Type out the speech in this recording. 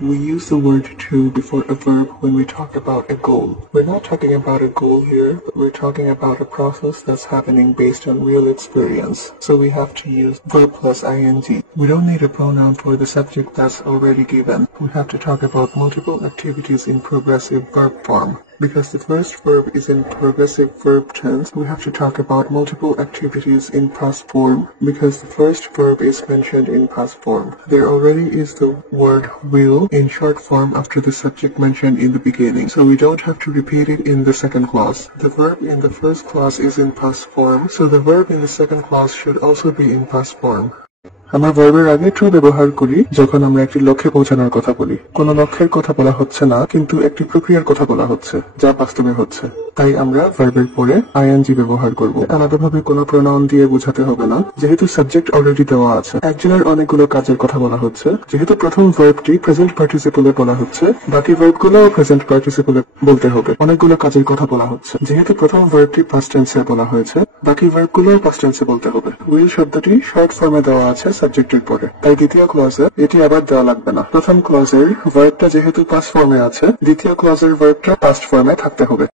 we use the word to before a verb when we talk about a goal. We're not talking about a goal here, but we're talking about a process that's happening based on real experience. So we have to use verb plus ing. We don't need a pronoun for the subject that's already given. We have to talk about multiple activities in progressive verb form. Because the first verb is in progressive verb tense, we have to talk about multiple activities in past form because the first verb is mentioned in past form. There already is the word will in short form after the subject mentioned in the beginning, so we don't have to repeat it in the second clause. The verb in the first clause is in past form, so the verb in the second clause should also be in past form. আমরা ভার্বের আগে টু ব্যবহার করি যখন আমরা একটি লক্ষ্যে পৌঁছানোর কথা বলি। কোনো লক্ষ্যের কথা বলা হচ্ছে না, কিন্তু একটি প্রক্রিয়ার কথা বলা হচ্ছে যা বাস্তবে হচ্ছে, তাই আমরা ভার্বের পরে আইএনজি ব্যবহার করব। আলাদাভাবে কোনো প্রোনাউন দিয়ে বোঝাতে হবে না, যেহেতু সাবজেক্ট অলরেডি দেওয়া আছে। একজনের অনেকগুলো কাজের কথা বলা হচ্ছে, যেহেতু প্রথম ভার্বটি প্রেজেন্ট পার্টিসিপলে বলা হচ্ছে, বাকি ভার্বগুলো প্রেজেন্ট পার্টিসিপলে বলতে হবে। অনেকগুলো কাজের কথা বলা হচ্ছে, যেহেতু প্রথম ভার্বটি পাস্ট টেন্সে বলা হয়েছে, বাকি ভার্বগুলো পাস্ট টেন্সে বলতে হবে। উইল শব্দটি শর্ট ফর্মে দেওয়া আছে সাবজেক্টের পরে, তাই দ্বিতীয় ক্লজে এটি আবার দেওয়া লাগবে না। প্রথম ক্লজের ভার্বটা যেহেতু পাস্ট ফর্মে আছে, দ্বিতীয় ক্লজের ভার্বটা পাস্ট ফর্মে থাকতে হবে।